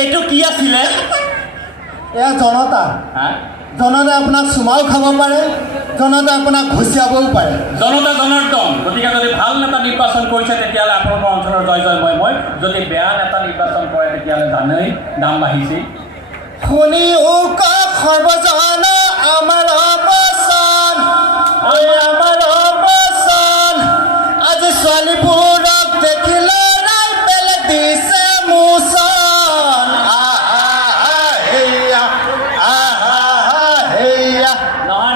এইটো কি আছিলে? এয়া জনতা। জনতাই আপোনাক চুমাও খাব পাৰে, জনতাই আপোনাক ঘুচিয়াবও পাৰে। জনতা জনাৰ্দন। গতিকে যদি ভাল নেতা নিৰ্বাচন কৰিছে তেতিয়াহ'লে আপোনালোকৰ অঞ্চলৰ জয় জয় মই যদি বেয়া নেতা নিৰ্বাচন কৰে তেতিয়াহ'লে জানেই দাম বাঢ়িছে। শুনি উক সৰ্বজন আমাৰ অৱচন, আমাৰ অৱচন। আজি ছোৱালীবোৰক দেখিলে ৰাই বেলেগ দিছে মোচন।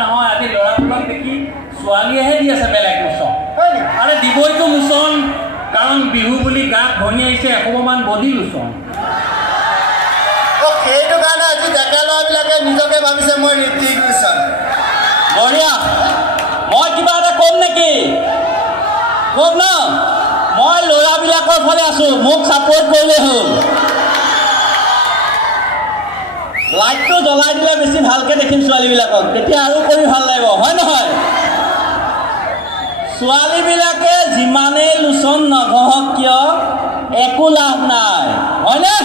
নহয় আজি ল'ৰাবোৰক দেখি ছোৱালীয়েহে দি আছে বেলেগ মোচন। আৰে দিবইতো মোচন, কাৰণ বিহু বুলি গাত ধনি আহিছে এসোপামান বডি লোচন। সেইটো কাৰণে আজি ডেকা ল'ৰাবিলাকে নিজকে ভাবিছে মই ঋত্বিক ৰোশন। বঢ়িয়া। মই কিবা এটা ক'ম নেকি? ক'ম ন? মই ল'ৰাবিলাকৰ ফালে আছোঁ, মোক ছাপোৰ্ট কৰিলেই হ'ল। লাইটটো জ্বলাই দিলে বেছি ভালকৈ দেখিম ছোৱালীবিলাকক, তেতিয়া আৰু কৰি ভাল লাগিব, হয় নহয়? ছোৱালীবিলাকে যিমানেই লোচন নঘহক কিয় একো লাভ নাই, হয়নে?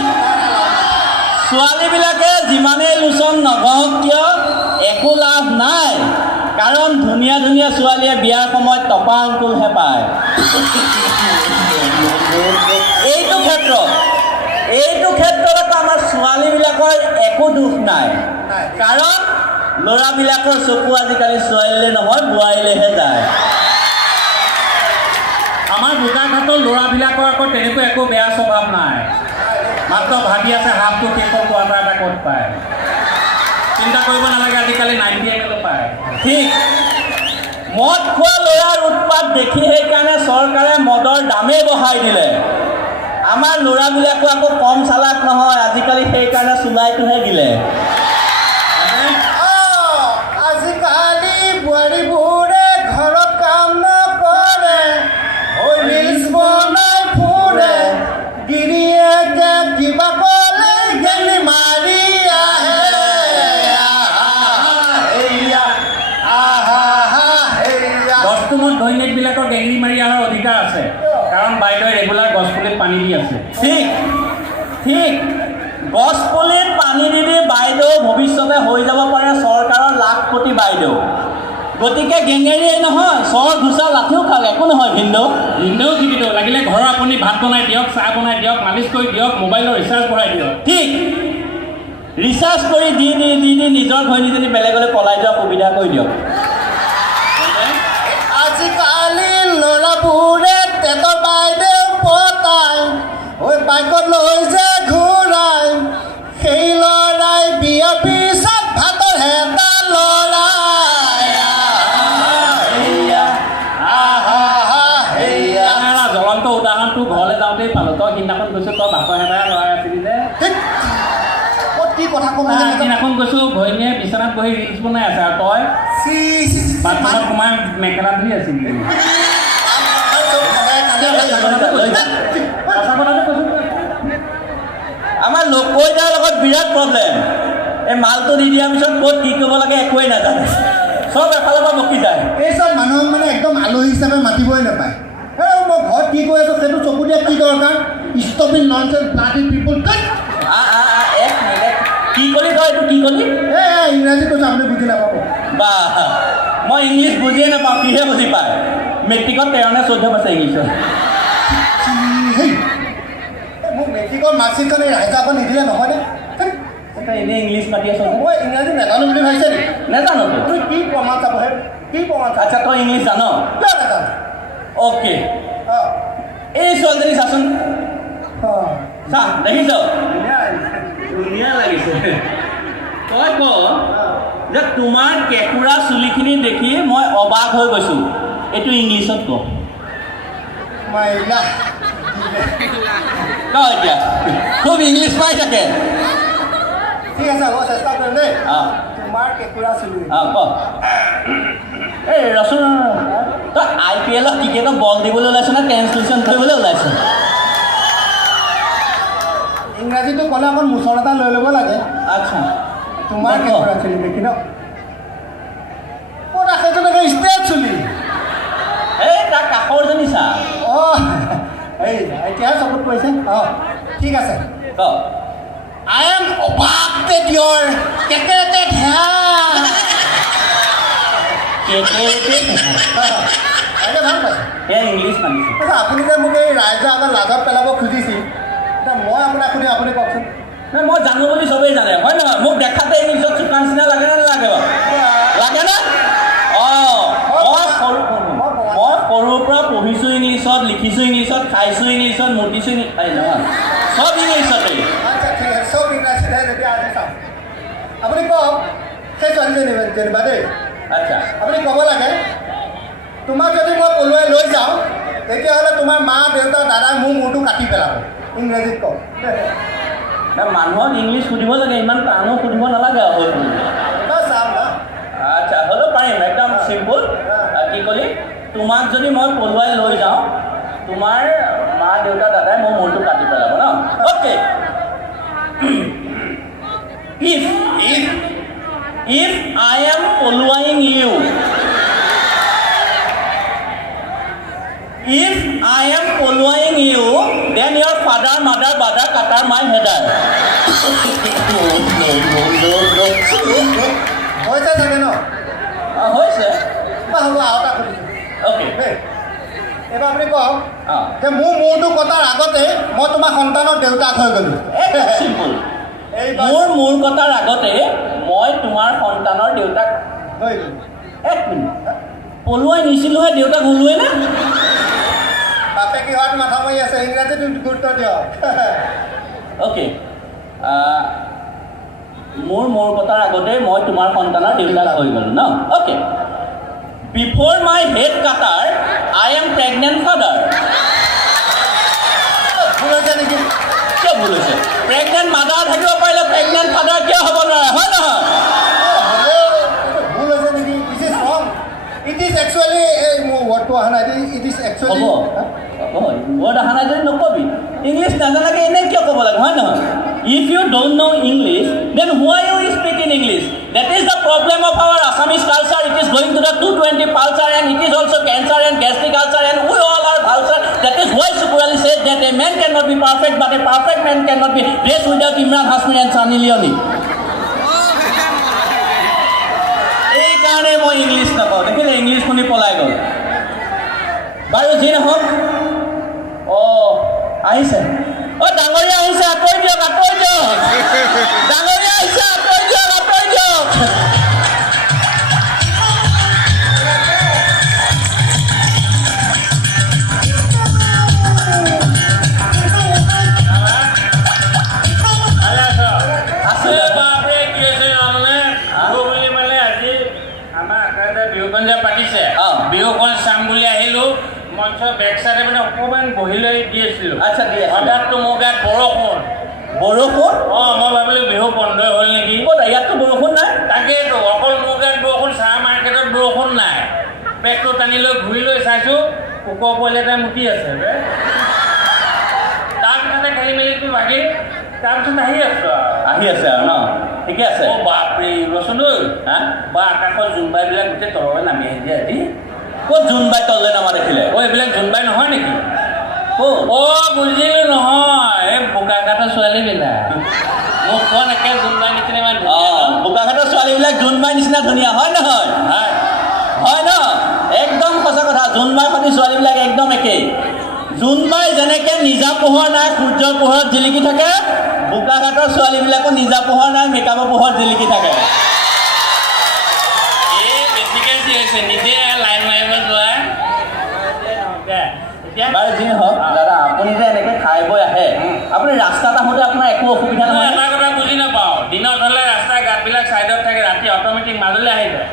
ছোৱালীবিলাকে যিমানেই লোচন নঘহক কিয় একো লাভ নাই, কাৰণ ধুনীয়া ধুনীয়া ছোৱালীয়ে বিয়াৰ সময়ত টপা আংকুলহে পায়। এইটো ক্ষেত্ৰত আকৌ আমাৰ ছোৱালীবিলাকৰ একো দুখ নাই, কাৰণ ল'ৰাবিলাকৰ চকু আজিকালি ছোৱালীলৈ নহয় বোৱাৰীলৈহে যায়। আমাৰ বোকাঘাটৰ ল'ৰাবিলাকৰ আকৌ তেনেকুৱা একো বেয়া স্বভাৱ নাই, মাত্ৰ ভাবি আছে হাফটো কেকৰ কোৱাৰ্টাৰ এটা ক'ত পায়। চিন্তা কৰিব নালাগে, আজিকালি 98 পায়। ঠিক মদ খোৱা ল'ৰাৰ উৎপাত দেখি সেইকাৰণে চৰকাৰে মদৰ দামেই বঢ়াই দিলে। আমাৰ ল'ৰাবিলাকো আকৌ কম চালাক নহয়, আজিকালি সেইকাৰণে চুলাইটোহে দিলে। আজিকালি বোৱাৰীবোৰে ঘৰত কাম নকৰে, ৰিলছ বনাই ফুৰে, গিৰিয়েকে কিবা ক'লে গেলি মাৰি আহে। গছপুলিত দৈনিকবিলাকৰ গেঙি মাৰি অহাৰ অধিকাৰ আছে, কাৰণ বাইদেৱে ৰেগুলাৰ গছপুলিত পানী দি আছে। ঠিক গছপুলিত পানী দি বাইদেউ ভৱিষ্যতে হৈ যাব পাৰে চৰকাৰৰ লাখপতি বাইদেউ। গতিকে গেঙেৰিয়ে নহয়, চৰ ঘোচা লাঠিও খালে একো নহয়। ভিনদেউ কি দিওঁ, লাগিলে ঘৰৰ আপুনি ভাত বনাই দিয়ক, চাহ বনাই দিয়ক, মালিচ কৰি দিয়ক, মোবাইলৰ ৰিচাৰ্জ ভৰাই দিয়ক। ঠিক ৰিচাৰ্জ কৰি দি নিজৰ ঘৈণীজনী বেলেগলৈ পলাই যোৱা সুবিধা কৰি দিয়ক। আজিকালি ল'ৰাবোৰে তেতৰ বাইদেউ পতাই, বাইকত লৈ যে ঘূৰাই, সেই ল'ৰাই বিয়াৰ পিছত ভাতৰ হেতা লৰাই। জ্বলন্ত উদাহৰণটো ঘৰলৈ যাওঁতেই পালোঁ। তই সিদিনাখন গৈছোঁ, তই ভাতৰ হেতাই লৰাই আছিলি যে। কি কথা ক'ম? সিদিনাখন গৈছোঁ, ঘৈণীয়ে বিচনাত বহি ৰিলছ বনাই আছে আৰু তই বাথৰুমত সোমাই মেখেলা ধুই আছিলি। আমাৰ লোকৈদাৰ লগত বিৰাট প্ৰব্লেম। এই মালটো দি দিয়াৰ পিছত ক'ত কি কৰিব লাগে একোৱেই নাজানে, চব এফালৰ পৰা বকি যায়। এই চব মানুহক মানে একদম আলহী হিচাপে মাতিবই নাপায়। মই ঘৰত কি কৈ আছোঁ সেইটো চকু দিয়া কি দৰকাৰ? ষ্টপিং ননচেন্স ব্লাডি পিপল। এক মিনিট, কি ক'লি তই? এইটো কি ক'লি? ইংৰাজী কৈছোঁ, আপুনি বুজি নাপাব। বা মই ইংলিছ বুজিয়ে নাপাওঁ, কিহে বুজি পায়? মেট্ৰিকত 13 নে 14 পাইছে ইংলিছত। মোক মেট্ৰিকৰ মাৰ্কশ্বিটখন এই ৰাইজাখন নিদিলে নহয়নে? এনেই ইংলিছ মাতি আছ। মই ইংৰাজী নাজানো বুলি ভাবিছে নেকি? নাজানো তুমি কি প্ৰমাণ চাব? কি প্ৰমাণ? আচ্ছা, তই ইংলিছ জান? কিয় নাজানো? অ'কে, এই ছোৱালীজনী চাচোন, চা, দেখিছ? ধুনীয়া লাগিছে। তই ক যে তোমাৰ কেঁকুৰা চুলিখিনি দেখি মই অবাক হৈ গৈছোঁ, এইটো ইংলিছত ক। ক এতিয়া, খুব ইংলিছ পাই থাকে। ঠিক আছে, হ'ব, চেষ্টা কৰিম দেই। তোমাৰ কেঁকুৰা চুলি। ক। এই ৰচোন, তই IPL ক্ৰিকেটত বল দিবলৈ ওলাইছ নে ট্ৰেঞ্চলেশ্যন কৰিবলৈ ওলাইছ? ইংৰাজীটো ক'লে অকণ মোচন এটা লৈ ল'ব লাগে। আচ্ছা, তোমাৰ কেঁকুৰা চুলি দেখি ন? ক'ত আছে তেনেকৈ ষ্ট্ৰেট চুলি? এই তাৰ কাষৰজনী চা। এই এতিয়া এতিয়াহে চকুত পৰিছে অঁ ঠিক আছে ক I am obstructed your কেকেৰেটেড হেয়াৰ আইনে ভাল পাইছে এয়া ইংলিছ মানিছোঁ আচ্ছা আপুনি যে মোক এই ৰাইজৰ আগত লাজত পেলাব খুজিছিল এতিয়া মই আপোনাক সুধিম আপুনি কওকচোন নাই মই জানো বুলি চবেই জানে হয় নহয় মোক দেখাতে ইংলিছত চোকা নিচিনা লাগে নে নালাগে বাৰু লাগে নে অঁ মই সৰুৰ পৰা পঢ়িছোঁ ইংলিছত লিখিছোঁ ইংলিছত খাইছোঁ ইংলিছত মুতিছোঁ ইংলিছ নহয় চব ইংলিছতেই আচ্ছা ঠিক আছে চব ইংৰাজীতে যেতিয়া আজি চাওক আপুনি কওক সেই ছোৱালীজনী যেনিবা দেই আচ্ছা আপুনি ক'ব লাগে তোমাক যদি মই পলুৱাই লৈ যাওঁ তেতিয়াহ'লে তোমাৰ মা দেউতা দাদাই মোৰ মূৰটো কাটি পেলাব ইংৰাজীত কওক মানুহক ইংলিছ সুধিব লাগে ইমান টানো সুধিব নালাগে আৰু হ'ল বুলি চাওক না আচ্ছা হ'লেও পাৰিম একদম চিম্পুল কি ক'লি তোমাক যদি মই পলুৱাই লৈ যাওঁ তোমাৰ মা দেউতা দাদাই মোৰ মূৰটো কাটি পেলাব ন okay if I am following you If I am following you, then your father, mother, brother, cutter my header. হৈছে চাগে ন হৈছে বা হ'ব আৰু এটা সুধিছোঁ অ'কে দেই এইবাৰ আপুনি কওক অঁ যে মোৰ মূৰটো কটাৰ আগতে মই তোমাৰ সন্তানৰ দেউতাক হৈ গ'লোঁ চিম্পুল এইবাৰ মোৰ কটাৰ আগতে মই তোমাৰ সন্তানৰ দেউতাক হৈ গ'লোঁ এক মিনিট পলুৱাই নিছিলোহে দেউতাক হলোৱে নে বাপেক কিহত মাথা মাৰি আছে ইংৰাজীত গুৰুত্ব দিয়ক অ'কে মোৰ কটাৰ আগতে মই তোমাৰ সন্তানৰ দেউতাক হৈ গ'লোঁ ন okay before my head cutter I am pregnant father ভুল হৈছে নেকি কিয় ভুল হৈছে প্ৰেগনেণ্ট মাদাৰ থাকিব পাৰিলে প্ৰেগনেণ্ট ফাদাৰ কিয় হ'ব নোৱাৰে হয় নহয় হ'লেও এইটো ভুল হৈছে নেকি ইট ইজ ৰং ইট ইজ একচুৱেলি এই মোৰ ৱৰ্ডটো অহা নাই ইট ইজ একচুৱেলি হ'ব ৱৰ্ড অহা নাই যদি নকবি ইংলিছ নাজানাকৈ এনেই কিয় ক'ব লাগে হয় নহয় if you don't know' English then why you speak in English that is the problem of our Assamese culture it is going to the 220 vulture and it is also' cancer and gastric ulcer and we all are vulture that is why চুকুৰালি said that a man can not be perfect but a perfect man can not be dress without Imran Hashmi and Sunny Leone এইকাৰণে মই English নকওঁ দেখিলে English শুনি পলাই গ'ল বাৰু যি নহওক অঁ আহিছে অঁ ডাঙৰীয়া আহিছে আঁতৰি দিয়ক ডাঙৰীয়া আহিছে আঁতৰি দিয়ক বিহুখন যে পাতিছে বিহুখন চাম বুলি আহিলোঁ মঞ্চ বেক চাইডে মানে অকণমান বহি লৈ দি আছিলোঁ আচ্ছা দি আছে হঠাৎতো মোৰ গাত বৰষুণ অঁ মই ভাবিলোঁ বিহু বন্ধই হ'ল নেকি ক'ত ইয়াততো বৰষুণ নাই তাকেইতো অকল মোৰ গাত বৰষুণ চাহ মাৰ্কেটত বৰষুণ নাই পেটটো টানি লৈ ঘূৰি লৈ চাইছোঁ কুকুৰ পোৱালি এটাই মুতি আছে তাৰপিছতে খেলি মেলিটো ভাগিল তাৰপিছত আহি আছোঁ আৰু ন ঠিকে আছে অঁ বাপৰে ৰচোন ঐ হা বা আকাশৰ জোনবাইবিলাক গোটেই তললৈ নামি আহিছে আজি ক'ত জোনবাই তললৈ নামা দেখিলে অঁ এইবিলাক জোনবাই নহয় নেকি ক'ত অঁ বুজিলোঁ নহয় এই বোকাঘাটৰ ছোৱালীবিলাক মুখখন একে জোনবাই নিচিনা ইমান অঁ বোকাঘাটৰ ছোৱালীবিলাক জোনবাই নিচিনা ধুনীয়া হয় নহয় হয় ন একদম সঁচা কথা জোনবাই সৈতে ছোৱালীবিলাক একদম একেই জোনবাই যেনেকৈ নিজা পোহৰ নাই সূৰ্যৰ পোহৰত জিলিকি থাকে বোকাঘাটৰ ছোৱালীবিলাকো নিজা পোহৰ নাই মেকআপৰ পোহৰত জিলিকি থাকে এই বেছিকৈ যি হৈছে নিজে লাইন মাৰিব যোৱা এতিয়া বাৰু যি নহওক দাদা আপুনি যে এনেকৈ খাই বৈ আহে আপুনি ৰাস্তাত আহোঁতে আপোনাৰ একো অসুবিধা মই নহয় এটা কথা বুজি নাপাওঁ দিনত হ'লে ৰাস্তাৰ গাঁতবিলাক ছাইডত থাকে ৰাতি অট'মেটিক মাজলৈ আহি যায়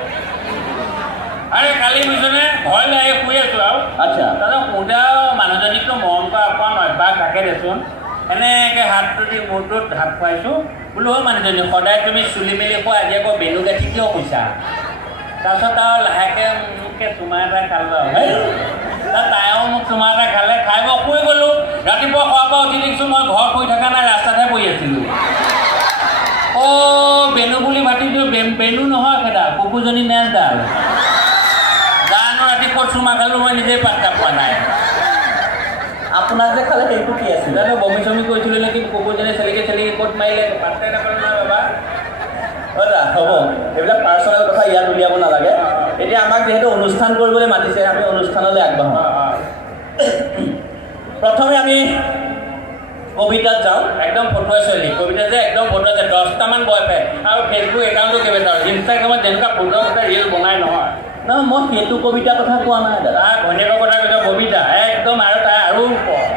আৰে কালি বুজিছনে ভয় লাগে শুই আছোঁ আৰু আচ্ছা দাদা শুওঁতে মানুহজনীকতো মৰম কৰা অকণ অভ্যাস থাকে দেচোন এনেকৈ হাতটো দি মূৰটোত হাত খুৱাইছোঁ বোলো হয় মানুহজনী সদায় তুমি চুলি মেলি খোৱা আজি আকৌ বেলু গাঁঠি কিয় কৈছা তাৰপিছত আৰু লাহেকৈ মোকে চুমা এটা খালোঁ আৰু তাইও মোক চুমা এটা খালে খাই মই শুই গ'লোঁ ৰাতিপুৱা খোৱাৰ পৰা উঠি দেখিছোঁ মই ঘৰত শুই থকা নাই ৰাস্তাতহে পৰি আছিলোঁ অঁ বেনু বুলি ভাবিছোঁ বেনু নহয় সেইডাল কুকুৰজনী নেজডাল জানো ৰাতি ক'ত চুমা খালোঁ মই নিজেই পাত্তা পোৱা নাই আপোনাক যে খালে সেইটো কি আছিল? জানো বমি চমি কৰিছিলোঁ নেকি কুকুৰজনী চেলিকি ক'ত মাৰিলে পাত্তাই নাপালোঁ নহয় বাবা। দাদা হ'ব, এইবিলাক পাৰ্চনেল কথা ইয়াত উলিয়াব নালাগে। এতিয়া আমাক যিহেতু অনুষ্ঠান কৰিবলৈ মাতিছে, আমি অনুষ্ঠানলৈ আগবাঢ়োঁ। প্ৰথমে আমি কবিতাত যাওঁ। একদম ফটোৱা ছোৱালী কবিতা যে একদম ফটোৱা আছে 10টামান বয় পায় আৰু ফেচবুক একাউণ্টো কেইবাটাও ইনষ্টাগ্ৰামত যেনেকুৱা ফটোৱা ফটো ৰিল বনাই নহয়। নহয়, মই সেইটো কবিতাৰ কথা কোৱা নাই দাদা। তাৰ ঘৈণীয়েকৰ কথা কৈছে ববিতা একদম আৰু তাই আৰু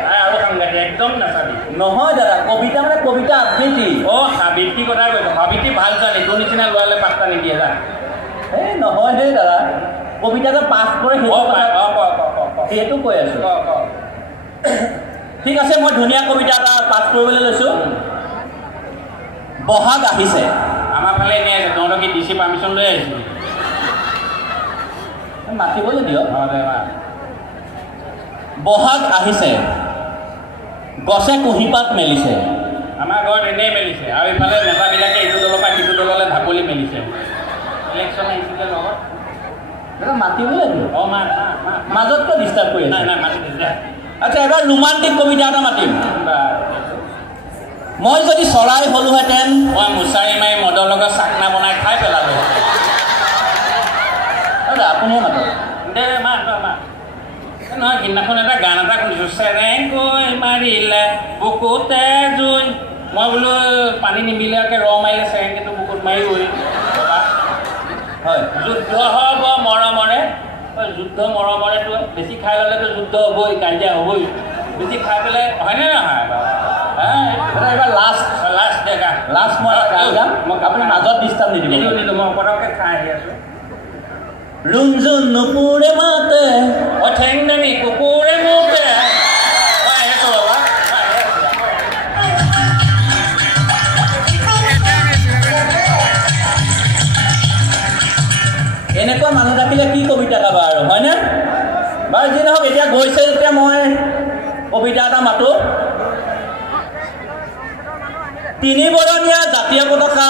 তাই আৰু সাংঘাতিক একদম নাচাবি। নহয় দাদা, কবিতা মানে কবিতা আবৃত্তি। অঁ সাবিত্ৰী কথা কৈছোঁ, সাবিত্ৰী ভাল ছোৱালী, তোৰ নিচিনা ল'ৰালে পাত্তা নিদিয়ে যা। এই নহয় দেই দাদা, কবিতা যে পাছ কৰে সেইটো কৈ আছোঁ। ঠিক আছে, মই ধুনীয়া কবিতা এটা পাঠ কৰিবলৈ লৈছোঁ। বহাগ আহিছে। আমাৰ ফালে এনেই আছে, তহঁতৰ কি DC পাৰ্মিশ্যন লৈ আহিছোঁ? মাতিবলৈ দিয়ক। অঁ দে মা। বহাগ আহিছে, গছে কুঁহিপাত মেলিছে। আমাৰ ঘৰত এনেই মেলিছে আৰু ইফালে নেতাবিলাকে ইটো দলৰ পৰা সিটো দললৈ ঢাপলি মেলিছে। ইলেকশ্যন আহিছিলে লগত। দাদা মাতিবলৈ দিয়ক। অঁ মা মা মাজতকৈ ডিষ্টাৰ্ব কৰি নাই আছে। নাই মাতি দিছে। আচ্ছা, এবাৰ ৰোমান্টিক কবিতা এটা মাতিম। মই যদি চৰাই হ'লোহেঁতেন। মই মুচাৰি মাৰি মদৰ লগত চাকনা বনাই খাই পেলালোঁ। দাদা আপুনিয়ে মাতক। দে মা মা নহয়, সিদিনাখন এটা গান এটা শুনিছোঁ, চেৰেংকৈ মাৰিলে বুকুতে জুই। মই বোলো পানী নিমিলাকৈ মাৰিলে চেৰেংকেইটো বুকুত মাৰিবই। হয়, যুদ্ধ হ'ব মৰমৰে। যুদ্ধ মৰমৰেতো বেছি খাই ল'লেতো যুদ্ধ হ'বই, কাজিয়া হ'বই। বেছি খাই পেলাই হয়নে নহয় বাৰু? এবাৰ লাষ্ট জেগা লাষ্ট মই গান গাম, আপুনি মাজত ডিষ্টাৰ্ব নিদিব। নিদিওঁ মই পটককৈ খাই আহি আছোঁ। ৰুণজুন নুপুৰে মাতে, অ' ঠেং দাঙি কুকুৰে মোকে। মই আহি আছোঁ বাবা। এনেকুৱা মানুহ থাকিলে কি কবিতা গাবা আৰু, হয়নে? বাৰু যি নহওক, এতিয়া গৈছে যেতিয়া মই কবিতা এটা মাতোঁ। তিনিবৰণীয়া জাতীয় পতাকা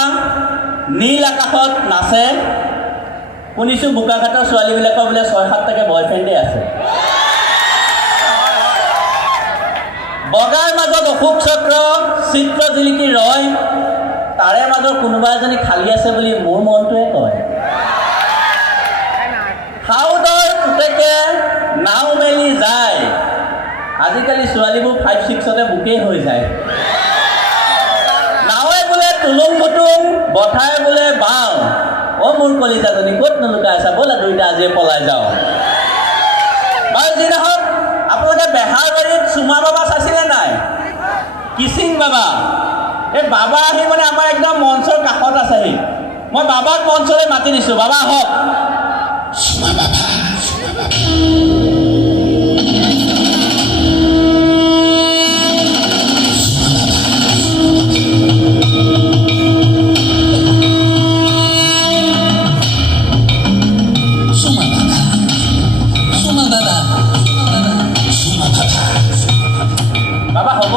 নীল আকাশত নাচে। শুনিছোঁ বোকাখাটৰ ছোৱালীবিলাকৰ বোলে 6-7টাকৈ বয়ফ্ৰেণ্ডে আছে। বগাৰ মাজত অশোক চক্ৰ চিত্ৰ জিলিকি ৰয়, তাৰে মাজৰ কোনোবা এজনী খালী আছে বুলি মোৰ মনটোৱে কয়। সাউদৰ পুতেকে নাও মেলি যায়, আজিকালি ছোৱালীবোৰ 5-6তে বুকেই হৈ যায়। নাৱে বোলে টুলুং ভুটুং, বঠাই বোলে বাওঁ। অ' মোৰ কলিজাজনী ক'ত নলুকাই আছা, ব'লা দুইটা আজিয়ে পলাই যাওঁ। বাৰু যি নহওক, আপোনালোকে বেহাৰবাৰীত চুমা বাবা চাইছিলে নাই? কিচিং বাবা। এই বাবা আহি মানে আমাৰ একদম মঞ্চৰ কাষত আছেহি। মই বাবাক মঞ্চলৈ মাতি দিছোঁ, বাবা আহক। চুমা বাবা, চুমা বাবা। বাবা হ'ব,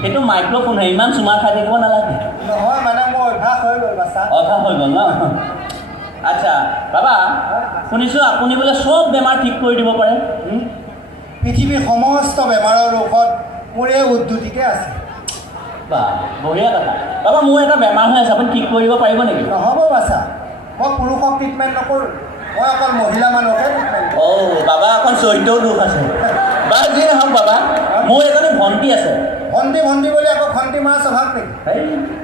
সেইটো মাইক্ৰফোনহে, ইমান চুমা খাই থাকিব নালাগে। নহয় মানে মোৰ অভ্যাস হৈ গ'ল বাচ্ছা। অভ্যাস হৈ গ'ল ন? আচ্ছা বাবা, শুনিছোঁ আপুনি বোলে চব বেমাৰ ঠিক কৰি দিব পাৰে। পৃথিৱীৰ সমস্ত বেমাৰৰ ঔষধ মোৰ এই উদ্ধতিকে আছে। বা বঢ়িয়া কথা। বাবা মোৰ এটা বেমাৰ হৈ আছে, আপুনি ঠিক কৰি দিব পাৰিব নেকি? নহ'ব বাচ্ছা, মই পুৰুষক ট্ৰিটমেণ্ট নকৰোঁ, মই অকল মহিলা মানুহকে ট্ৰিটমেণ্ট কৰোঁ। অ' বাবা অকণ চৰিত্ৰও দুখ আছে। বাৰু যি নহওক বাবা, মোৰ এজনী ভণ্টি আছে। ভণ্টি ভণ্টি বুলি আকৌ ভণ্টি মাৰ স্বভাৱ নেকি? এই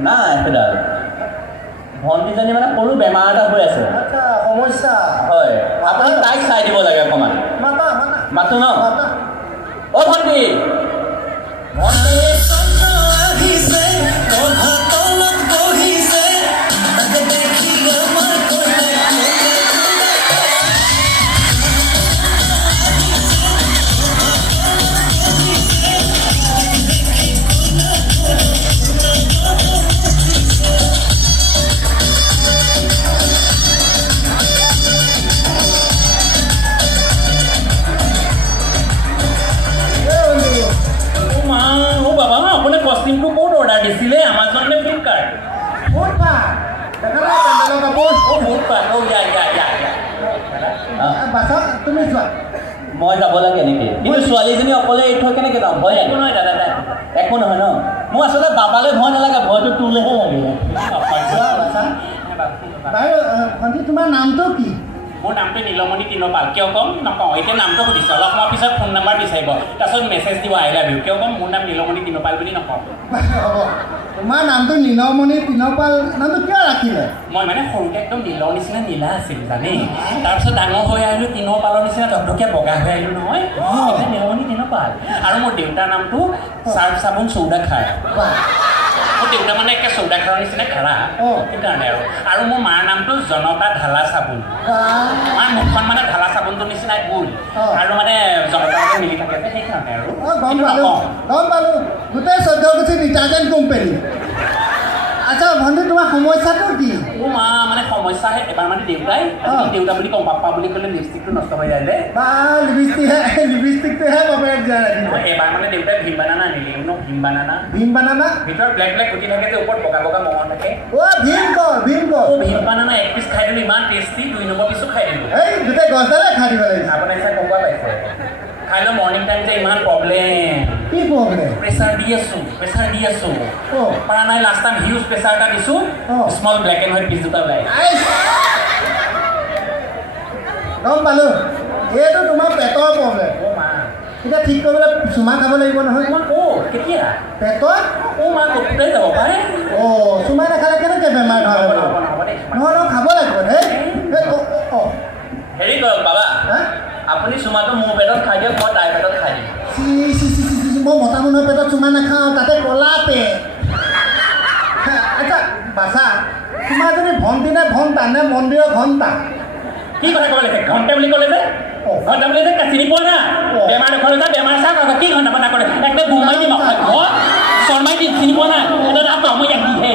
নাই সেইডাল, ভণ্টিজনী মানে সৰু বেমাৰ এটা হৈ আছে। আচ্ছা, সমস্যা। হয়, আপুনি তাইক চাই দিব লাগে অকণমান। মাতা মাতা মাতো ন? মাতা। অ' ভণ্টি, ভণ্টি কষ্টিংটো ক'ত অৰ্ডাৰ দিছিলে, আমাজন নে ফ্লিপকাৰ্ট? বহুত ভাল দেখা নাই পেণ্ডেলৰ কাপোৰ। অ' বহুত পায়। অ' ইয়া। বাচ্ছা তুমি চোৱা, মই যাব লাগে নেকি কিন্তু ছোৱালীজনী অকলে এৰি থৈ কেনেকৈ যাওঁ ভয় একো নহয় দাদা দা একো নহয় ন মোৰ আচলতে বাবালৈ ভয় নালাগে ভয়টো তোৰলৈহে লাগিলে চোৱা বাচা বাৰু ভণ্টি তোমাৰ নামটো কি মোৰ নামটো নীলমণি তিনপাল কিয় ক'ম নকওঁ এতিয়া নামটো সুধিছোঁ অলপ সময় পিছত ফোন নাম্বাৰ বিচাৰিব তাৰপিছত মেছেজ দিব আই লাভ ইউ কিয় ক'ম মোৰ নাম নীলমণি তিনপাল বুলি নকওঁ হ'ব তোমাৰ নামটো নীলমণি তিনপাল নামটো কিয় ৰাখিলে মই মানে সৰুতে একদম নীলৰ নিচিনা নীলা আছিল জানে তাৰপিছত ডাঙৰ হৈ আহিলোঁ তিনপালৰ নিচিনা ধকধকীয়া বগা হৈ আহিলোঁ নহয় এতিয়া নীলমণি তিনপাল আৰু মোৰ দেউতাৰ নামটো চাৰ্ফ চাবোন চৌদা খাৰ বাহ মোৰ দেউতা মানে একে চৌদা খাৰৰ নিচিনা খাৰা সেইকাৰণে আৰু মোৰ মাৰ নামটো জনতা ঢালা চাবোন বাহ মাৰ মুখখন মানে ঢালা চাবোনটোৰ নিচিনা গোল আৰু মানে জনতাৰ লগত মিলি থাকে যে সেইকাৰণে আৰু অঁ গম কিন্তু পালোঁ নকওঁ। গম পালোঁ গোটেই চৈধ্যগুচি ডিটাৰজেণ্ট কোম্পানী আচ্ছা ভণ্টি তোমাৰ সমস্যাটো কি মোৰ মা মানে সমস্যাহে এবাৰ মানে দেউতাই দেউতা বুলি কওঁ পাপা বুলি ক'লে লিপষ্টিকটো নষ্ট হৈ যায় যে বা লিপষ্টিকটোহে বাপেক যায় ৰাখিব এবাৰ মানে দেউতাই ভীম বানানা আনিলে ভীম বানানা ভীম বানানা ভিতৰত ব্লেক ব্লেক গুটি থাকে যে ওপৰত বগা বগা মঙহ থাকে অ' ভীম কৰ ভীম বানানা এক পিচ খাই দিলোঁ ইমান টেষ্টি 2 নম্বৰ পিছো খাই দিলোঁ এই গোটেই গছডালে খাই দিব লাগিব আপোনাৰ চাই গম পোৱা পাইছে খাই লৈ মৰ্ণিং টাইম যে ইমান প্ৰব্লেম কি প্ৰব্লেম প্ৰেছাৰ দি আছোঁ অঁ পৰা নাই লাষ্ট টাইম হিউজ প্ৰেছাৰ এটা দিছোঁ small black and white piece দুটা ওলাই আইচ গম পালোঁ এইটো তোমাৰ পেটৰ প্ৰব্লেম অ' মা এতিয়া ঠিক কৰিবলৈ চুমা খাব লাগিব নহয় তোমাৰ ক'ত কেতিয়া পেটত অ' মা ক'তোতে যাব পাৰে অঁ চুমা নাখালে কেনেকৈ বেমাৰ ধৰা হ'ব হ'ব হ'ব দেই নহয় নহয় খাব লাগিব দেই অঁ হেৰি কৰক বাবা হা আপুনি চুমাটো মোৰ পেটত খাই দিয়ক মই তাইৰ পেটত খাই দিম মই মতা মানুহৰ পেটত চুমা নাখাওঁ তাতে ক'লা পেট আচ্ছা বাচা তোমাৰ যদি ভণ্টি নে ভণ্টা নে মন্দিৰৰ ঘণ্টা কি কথা ক'ব লাগিছে ঘণ্টা বুলি ক'লে যে ঘণ্টা বুলি যে চিনি পোৱা না বেমাৰ দেখুৱালে যে বেমাৰ চাওক আকৌ কি ঘণ্টা কথা ক'লে একদম ঘুমাই দিম ঘৰ শৰ্মাই দিম চিনি পোৱা না এটা নাপাওঁ মই ইয়াক দিহে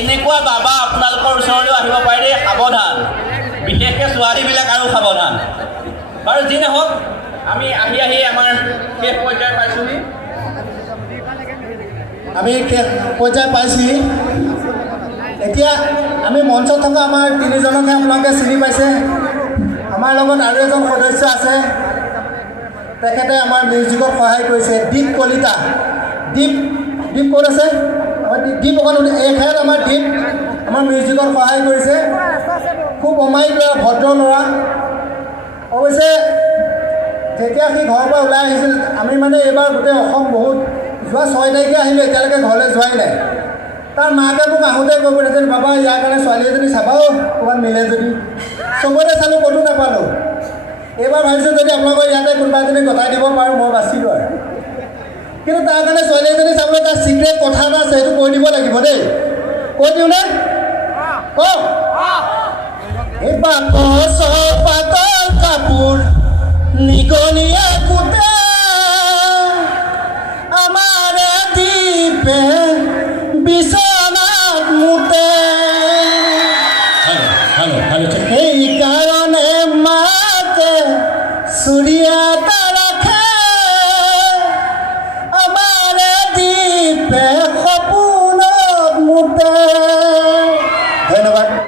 এনেকুৱা বাবা আপোনালোকৰ ওচৰলৈও আহিব পাৰে দেই সাৱধান বিশেষকৈ ছোৱালীবিলাক আৰু সাৱধান বাৰু যি নহওক আমি আহি আমাৰ শেষ পৰ্যায় পাইছোঁহি আমি শেষ পৰ্যায় পাইছোঁহি এতিয়া আমি মঞ্চত থকা আমাৰ তিনিজনকহে আপোনালোকে চিনি পাইছে আমাৰ লগত আৰু এজন সদস্য আছে তেখেতে আমাৰ মিউজিকত সহায় কৰিছে দীপ কলিতা দীপ ক'ত আছে আমাৰ দীপ অকণ এইঠাইত আমাৰ দীপ আমাৰ মিউজিকত সহায় কৰিছে খুব অমায়িক ল'ৰা ভদ্ৰ ল'ৰা অৱশ্যে যেতিয়া সি ঘৰৰ পৰা ওলাই আহিছিল আমি মানে এইবাৰ গোটেই অসম বহুত যোৱা 6 তাৰিখে আহিলোঁ এতিয়ালৈকে ঘৰলৈ যোৱাই নাই তাৰ মাকে মোক আহোঁতে কৈ পঠিয়াইছিল বাবা ইয়াৰ কাৰণে ছোৱালী এজনী চাবাও ক'ৰবাত মিলে যদি চবতে চালোঁ ক'তো নাপালোঁ এইবাৰ ভাবিছোঁ যদি আপোনালোকৰ ইয়াতে কোনোবা এজনী গতাই দিব পাৰোঁ মই বাচিলোঁ আৰু কিন্তু তাৰ কাৰণে ছোৱালী এজনী চাবলৈ তাৰ চিক্ৰেট কথা এটা আছে সেইটো কৈ দিব লাগিব দেই কৈ দিওঁনে কওক এই বাকচৰ পাতল কাপোৰ নিগনিয়া গোটেই